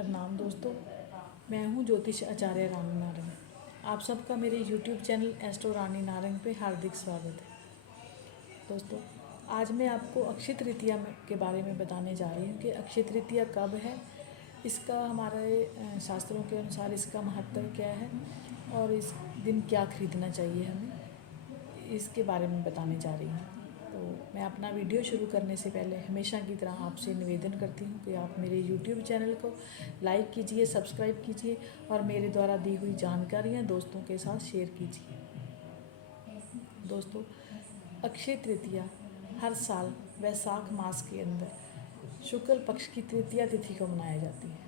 प्रणाम दोस्तों। मैं हूं ज्योतिष आचार्य रानी नारंग। आप सबका मेरे यूट्यूब चैनल एस्ट्रो रानी नारंग पे हार्दिक स्वागत है। दोस्तों, आज मैं आपको अक्षय तृतीया के बारे में बताने जा रही हूँ कि अक्षय तृतीया कब है, इसका हमारे शास्त्रों के अनुसार इसका महत्व क्या है और इस दिन क्या खरीदना चाहिए हमें, इसके बारे में बताने जा रही हूँ। तो मैं अपना वीडियो शुरू करने से पहले हमेशा की तरह आपसे निवेदन करती हूँ कि आप मेरे यूट्यूब चैनल को लाइक कीजिए, सब्सक्राइब कीजिए और मेरे द्वारा दी हुई जानकारियाँ दोस्तों के साथ शेयर कीजिए। दोस्तों, अक्षय तृतीया हर साल वैशाख मास के अंदर शुक्ल पक्ष की तृतीया तिथि को मनाया जाती है।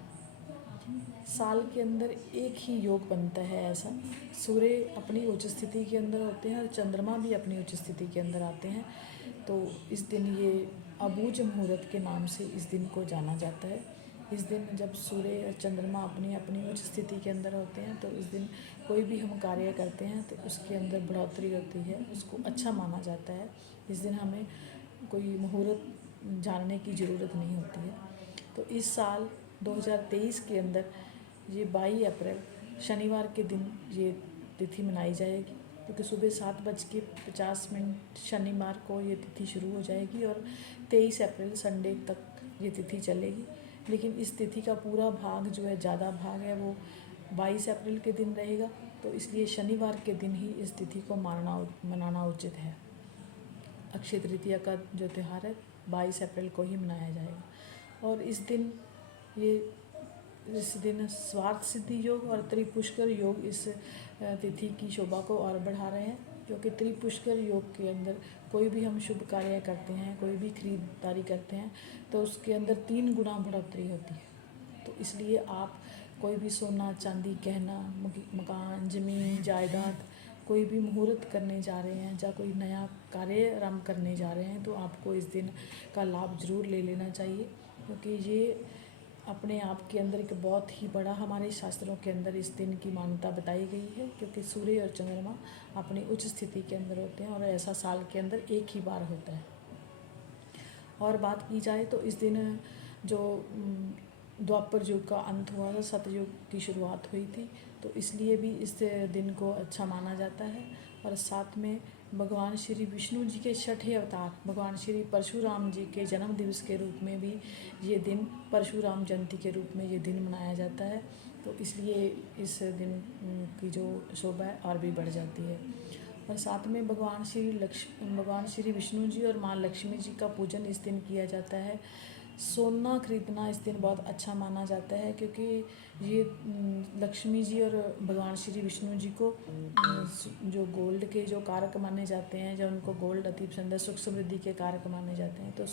साल के अंदर एक ही योग बनता है ऐसा, सूर्य अपनी उच्च स्थिति के अंदर होते हैं और चंद्रमा भी अपनी उच्च स्थिति के अंदर आते हैं। तो इस दिन ये अबूझ मुहूर्त के नाम से इस दिन को जाना जाता है। इस दिन जब सूर्य और चंद्रमा अपनी अपनी उच्च स्थिति के अंदर होते हैं तो इस दिन कोई भी हम कार्य करते हैं तो उसके अंदर बढ़ोतरी होती है, उसको अच्छा माना जाता है। इस दिन हमें कोई मुहूर्त जानने की ज़रूरत नहीं होती है। तो इस साल 2023 के अंदर ये 22 अप्रैल शनिवार के दिन ये तिथि मनाई जाएगी, क्योंकि सुबह 7:50 शनिवार को ये तिथि शुरू हो जाएगी और 23 अप्रैल संडे तक ये तिथि चलेगी। लेकिन इस तिथि का पूरा भाग जो है, ज़्यादा भाग है, वो 22 अप्रैल के दिन रहेगा। तो इसलिए शनिवार के दिन ही इस तिथि को मनाना उचित है। अक्षय तृतीया का जो त्यौहार है 22 अप्रैल को ही मनाया जाएगा। और इस दिन स्वार्थ सिद्धि योग और त्रिपुष्कर योग इस तिथि की शोभा को और बढ़ा रहे हैं, क्योंकि त्रिपुष्कर योग के अंदर कोई भी हम शुभ कार्य करते हैं, कोई भी खरीदारी करते हैं तो उसके अंदर 3 गुना बढ़ोतरी होती है। तो इसलिए आप कोई भी सोना चांदी गहना मकान ज़मीन जायदाद कोई भी मुहूर्त करने जा रहे हैं या कोई नया कार्य आरंभ करने जा रहे हैं तो आपको इस दिन का लाभ ज़रूर ले लेना चाहिए, क्योंकि ये अपने आप के अंदर एक बहुत ही बड़ा, हमारे शास्त्रों के अंदर इस दिन की मान्यता बताई गई है, क्योंकि सूर्य और चंद्रमा अपनी उच्च स्थिति के अंदर होते हैं और ऐसा साल के अंदर एक ही बार होता है। और बात की जाए तो इस दिन जो द्वापर युग का अंत हुआ था, सतयुग की शुरुआत हुई थी, तो इसलिए भी इस दिन को अच्छा माना जाता है। और साथ में भगवान श्री विष्णु जी के 6ठे अवतार भगवान श्री परशुराम जी के जन्म दिवस के रूप में भी ये दिन परशुराम जयंती के रूप में ये दिन मनाया जाता है। तो इसलिए इस दिन की जो शोभा है और भी बढ़ जाती है। और साथ में भगवान श्री विष्णु जी और माँ लक्ष्मी जी का पूजन इस दिन किया जाता है। सोना खरीदना इस दिन बहुत अच्छा माना जाता है, क्योंकि ये लक्ष्मी जी और भगवान श्री विष्णु जी को जो गोल्ड के जो कारक माने जाते हैं, जो उनको गोल्ड अति पसंद है, सुख समृद्धि के कारक माने जाते हैं। तो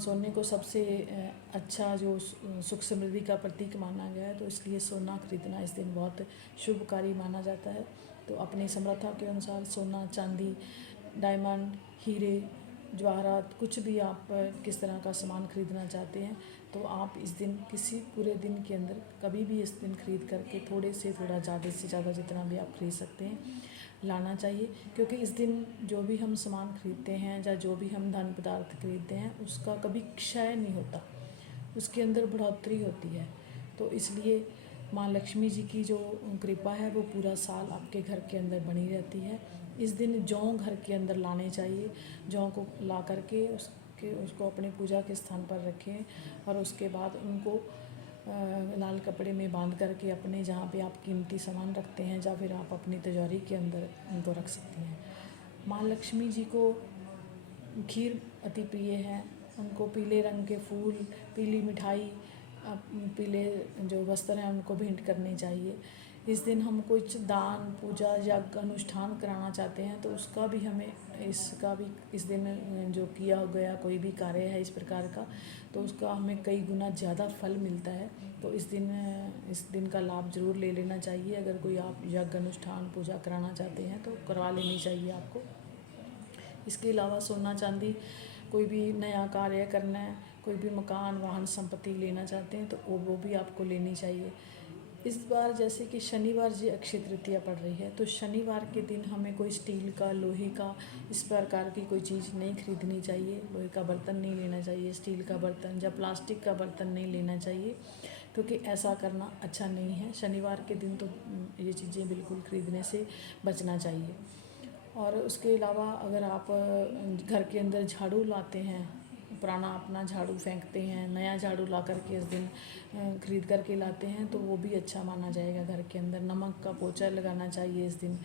सोने को सबसे अच्छा जो सुख समृद्धि का प्रतीक माना गया है, तो इसलिए सोना खरीदना इस दिन बहुत शुभकारी माना जाता है। तो अपनी समर्था के अनुसार सोना चांदी डायमंड हीरे जवाहरात कुछ भी आप किस तरह का सामान खरीदना चाहते हैं तो आप इस दिन किसी पूरे दिन के अंदर कभी भी इस दिन खरीद करके थोड़े से थोड़ा ज़्यादा से ज़्यादा जितना भी आप खरीद सकते हैं लाना चाहिए, क्योंकि इस दिन जो भी हम सामान खरीदते हैं या जो भी हम धन पदार्थ खरीदते हैं उसका कभी क्षय नहीं होता, उसके अंदर बढ़ोतरी होती है। तो इसलिए माँ लक्ष्मी जी की जो कृपा है वो पूरा साल आपके घर के अंदर बनी रहती है। इस दिन जौ घर के अंदर लाने चाहिए। जौ को ला करके उसको अपने पूजा के स्थान पर रखें और उसके बाद उनको लाल कपड़े में बांध करके अपने जहाँ पे आप कीमती सामान रखते हैं या फिर आप अपनी तिजोरी के अंदर उनको रख सकते हैं। माँ लक्ष्मी जी को खीर अति प्रिय है, उनको पीले रंग के फूल, पीली मिठाई, पीले जो वस्त्र हैं उनको भेंट करनी चाहिए। इस दिन हम कुछ दान पूजा या अनुष्ठान कराना चाहते हैं तो उसका भी हमें इस दिन जो किया गया कोई भी कार्य है इस प्रकार का, तो उसका हमें कई गुना ज़्यादा फल मिलता है। तो इस दिन का लाभ ज़रूर ले लेना चाहिए। अगर कोई आप यज्ञ अनुष्ठान पूजा कराना चाहते हैं तो करवा लेनी चाहिए आपको। इसके अलावा सोना चांदी कोई भी नया कार्य करना है, कोई भी मकान वाहन संपत्ति लेना चाहते हैं तो वो भी आपको लेनी चाहिए। इस बार जैसे कि शनिवार जी अक्षय तृतीया पड़ रही है, तो शनिवार के दिन हमें कोई स्टील का, लोहे का, इस प्रकार की कोई चीज़ नहीं खरीदनी चाहिए। लोहे का बर्तन नहीं लेना चाहिए, स्टील का बर्तन या प्लास्टिक का बर्तन नहीं लेना चाहिए, क्योंकि ऐसा करना अच्छा नहीं है। शनिवार के दिन तो ये चीज़ें बिल्कुल खरीदने से बचना चाहिए। और उसके अलावा अगर आप घर के अंदर झाड़ू लाते हैं, पुराना अपना झाड़ू फेंकते हैं, नया झाड़ू ला करके इस दिन खरीद करके लाते हैं, तो वो भी अच्छा माना जाएगा। घर के अंदर नमक का पोछा लगाना चाहिए इस दिन,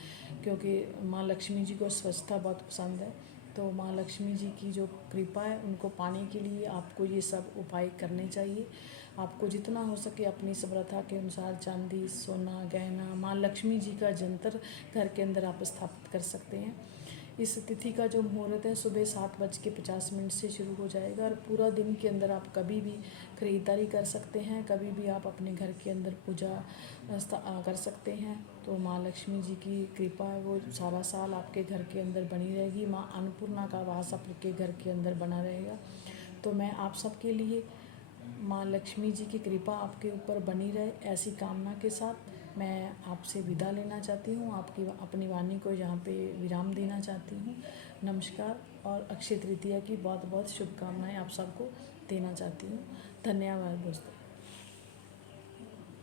क्योंकि माँ लक्ष्मी जी को स्वच्छता बहुत पसंद है। तो माँ लक्ष्मी जी की जो कृपा है उनको पाने के लिए आपको ये सब उपाय करने चाहिए। आपको जितना हो सके अपनी समर्था के अनुसार चांदी, सोना, गहना, माँ लक्ष्मी जी का जंतर घर के अंदर आप स्थापित कर सकते हैं। इस तिथि का जो मुहूर्त है सुबह 7:50 से शुरू हो जाएगा, और पूरा दिन के अंदर आप कभी भी खरीदारी कर सकते हैं, कभी भी आप अपने घर के अंदर पूजा कर सकते हैं। तो माँ लक्ष्मी जी की कृपा है वो सारा साल आपके घर के अंदर बनी रहेगी। माँ अन्नपूर्णा का वास आपके घर के अंदर बना रहेगा। तो मैं आप सबके लिए माँ लक्ष्मी जी की कृपा आपके ऊपर बनी रहे, ऐसी कामना के साथ मैं आपसे विदा लेना चाहती हूँ। आपकी अपनी वाणी को यहाँ पे विराम देना चाहती हूँ। नमस्कार, और अक्षय तृतीया की बहुत बहुत शुभकामनाएं आप सबको देना चाहती हूँ। धन्यवाद दोस्तों।